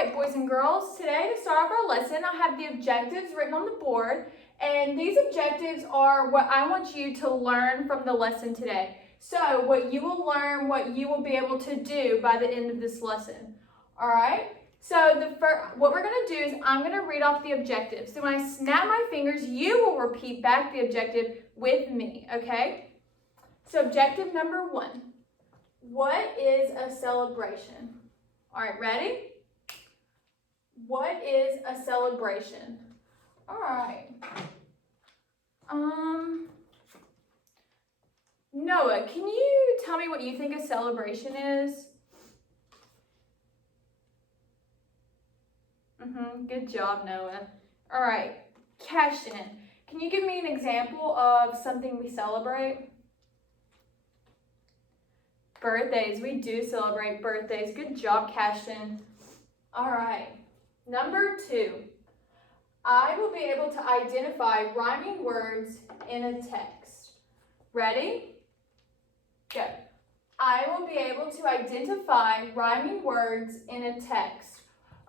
right, boys and girls, today to start off our lesson, I have the objectives written on the board, and these objectives are what I want you to learn from the lesson today. So what you will learn, what you will be able to do by the end of this lesson. All right? So what we're going to do is I'm going to read off the objectives. So when I snap my fingers, you will repeat back the objective with me, okay? So objective number 1. What is a celebration? All right, ready? What is a celebration? All right. Noah, can you tell me what you think a celebration is? Good job, Noah. All right, Cashton, can you give me an example of something we celebrate? Birthdays, we do celebrate birthdays. Good job, Cashton. All right, number 2. I will be able to identify rhyming words in a text. Ready? Go. I will be able to identify rhyming words in a text.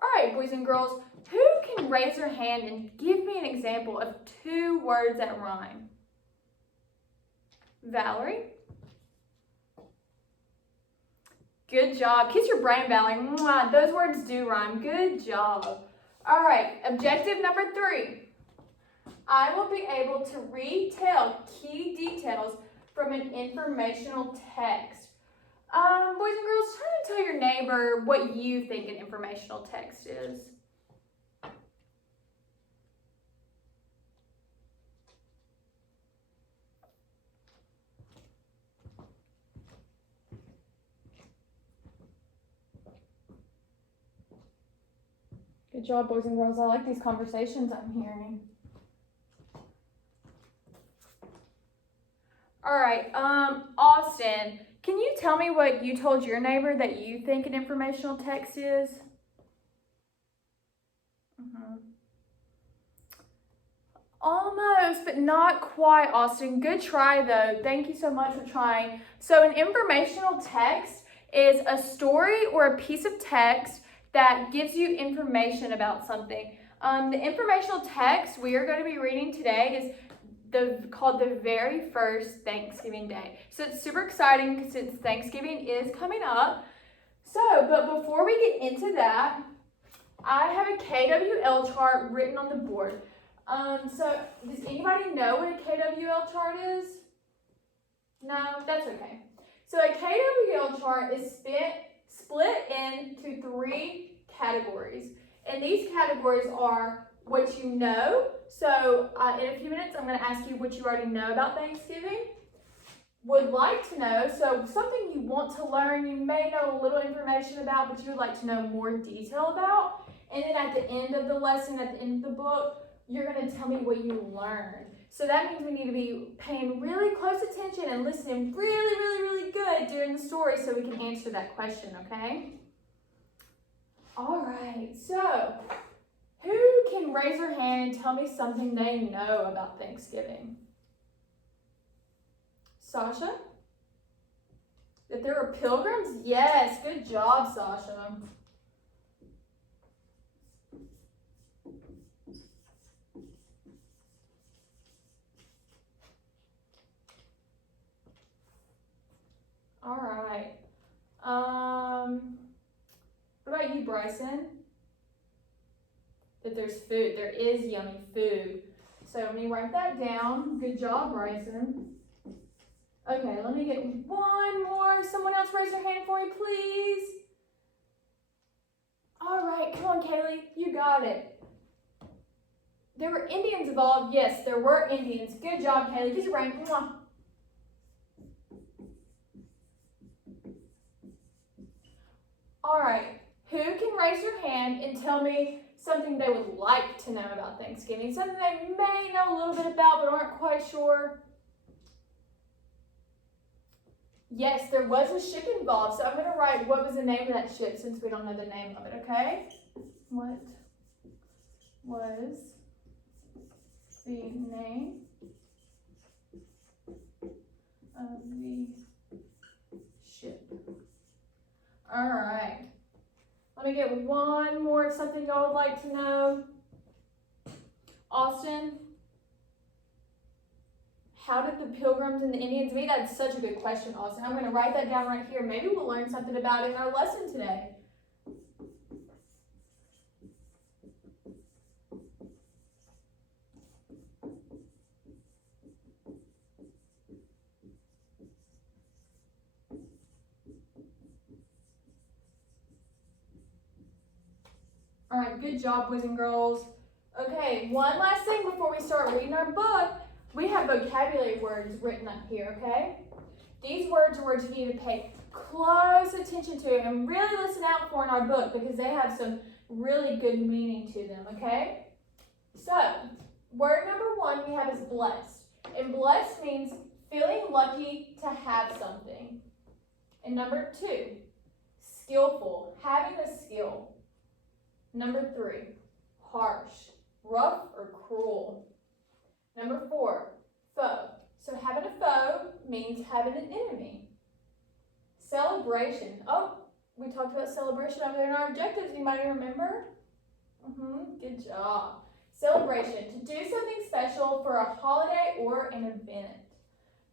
All right, boys and girls, who can raise their hand and give me an example of 2 words that rhyme? Valerie? Good job. Kiss your brain, Valerie. Mwah. Those words do rhyme. Good job. All right, objective number 3. I will be able to retell key details from an informational text. Boys and girls, try to tell your neighbor what you think an informational text is. Good job, boys and girls. I like these conversations I'm hearing. All right, Austin, can you tell me what you told your neighbor that you think an informational text is? Almost, but not quite, Austin. Good try, though. Thank you so much for trying. So an informational text is a story or a piece of text that gives you information about something. The informational text we are going to be reading today is called The Very First Thanksgiving Day. So it's super exciting since Thanksgiving is coming up. But before we get into that, I have a KWL chart written on the board. So does anybody know what a KWL chart is? No, that's okay. So a KWL chart is split into 3 categories. And these categories are what you know. So in a few minutes, I'm going to ask you what you already know about Thanksgiving. Would like to know, so something you want to learn, you may know a little information about, but you would like to know more detail about. And then at the end of the lesson, at the end of the book, you're going to tell me what you learned. So that means we need to be paying really close attention and listening really, really, really good during the story so we can answer that question, okay? All right, so who can raise their hand and tell me something they know about Thanksgiving? Sasha? That there are pilgrims? Yes, good job, Sasha. All right. What about you, Bryson? That there's food. There is yummy food. So let me write that down. Good job, Bryson. Okay, let me get one more. Someone else raise their hand for me, please. All right, come on, Kaylee. You got it. There were Indians involved. Yes, there were Indians. Good job, Kaylee. Kiss your brain. Mwah. All right, who can raise their hand and tell me something they would like to know about Thanksgiving? Something they may know a little bit about but aren't quite sure? Yes, there was a ship involved, so I'm going to write what was the name of that ship since we don't know the name of it, okay? What was the name of the ship? All right. Let me get one more, something y'all would like to know. Austin, how did the Pilgrims and the Indians meet? That's such a good question, Austin. I'm going to write that down right here. Maybe we'll learn something about it in our lesson today. All right, good job, boys and girls. Okay, one last thing before we start reading our book. We have vocabulary words written up here, okay? These words are words you need to pay close attention to and really listen out for in our book because they have some really good meaning to them, okay? So, word number one we have is blessed. And blessed means feeling lucky to have something. And number two, skillful, having a skill. Number three, harsh, rough or cruel. Number four, foe. So having a foe means having an enemy. Celebration. Oh, we talked about celebration over there in our objectives. Anybody remember? Good job. Celebration, to do something special for a holiday or an event.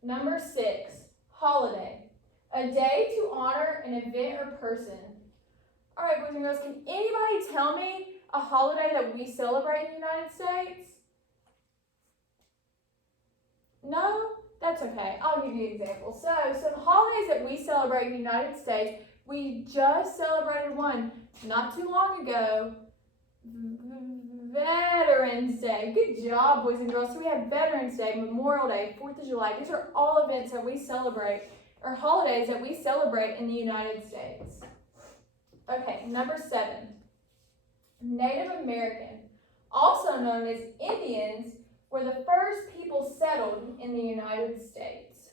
Number six, holiday. A day to honor an event or person. All right, boys and girls, can anybody tell me a holiday that we celebrate in the United States? No? That's okay. I'll give you an example. So, some holidays that we celebrate in the United States, we just celebrated one not too long ago, Veterans Day. Good job, boys and girls. So we have Veterans Day, Memorial Day, 4th of July. These are all events that we celebrate, or holidays that we celebrate in the United States. Okay, number 7, Native American, also known as Indians, were the first people settled in the United States.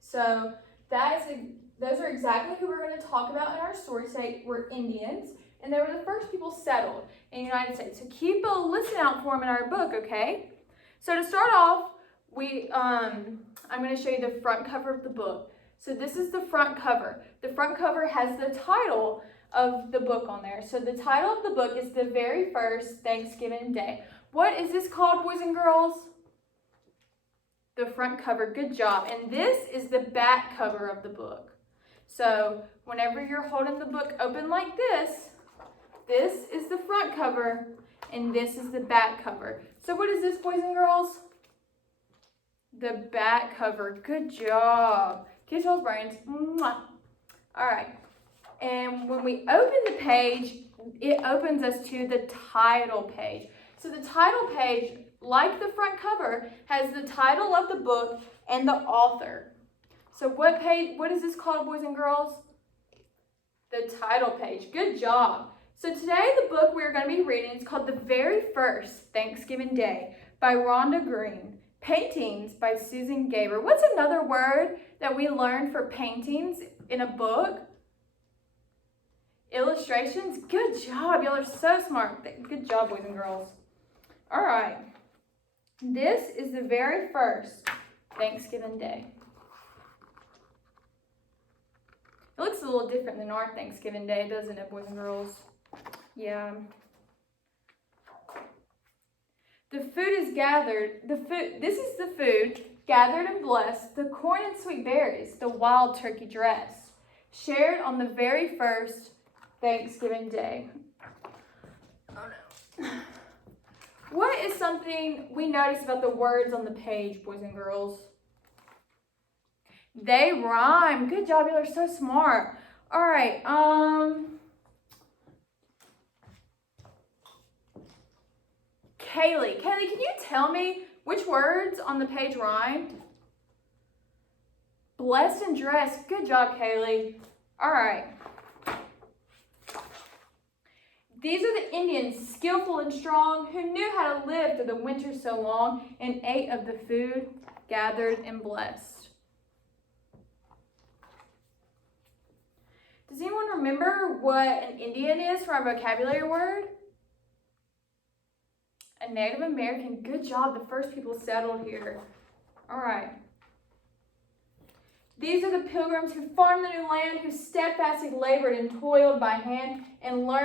So those are exactly who we're going to talk about in our story today. We're Indians, and they were the first people settled in the United States. So keep a listen out for them in our book, okay? So to start off, I'm going to show you the front cover of the book. So this is the front cover. The front cover has the title of the book on there. So the title of the book is The Very First Thanksgiving Day. What is this called, boys and girls? The front cover. Good job. And this is the back cover of the book. So whenever you're holding the book open like this is the front cover, and this is the back cover. So what is this, boys and girls? The back cover. Good job. Kiss y'all's brains. Mwah. All right. And when we open the page, it opens us to the title page. So the title page, like the front cover, has the title of the book and the author. So what is this called, boys and girls? The title page. Good job. So today the book we're going to be reading is called The Very First Thanksgiving Day by Rhonda Green. Paintings by Susan Gaber. What's another word that we learned for paintings in a book? Illustrations. Good job. Y'all are so smart. Good job, boys and girls. All right. This is the very first Thanksgiving Day. It looks a little different than our Thanksgiving Day, doesn't it, boys and girls? Yeah. The food is gathered. This is the food gathered and blessed, the corn and sweet berries, the wild turkey dress, shared on the very first Thanksgiving Day. Oh no. What is something we notice about the words on the page, boys and girls? They rhyme. Good job, you are so smart. All right, Kaylee, can you tell me which words on the page rhymed? Blessed and dressed. Good job, Kaylee. All right. These are the Indians, skillful and strong, who knew how to live through the winter so long and ate of the food gathered and blessed. Does anyone remember what an Indian is for our vocabulary word? A Native American. Good job. The first people settled here. All right. These are the pilgrims who farmed the new land, who steadfastly labored and toiled by hand and learned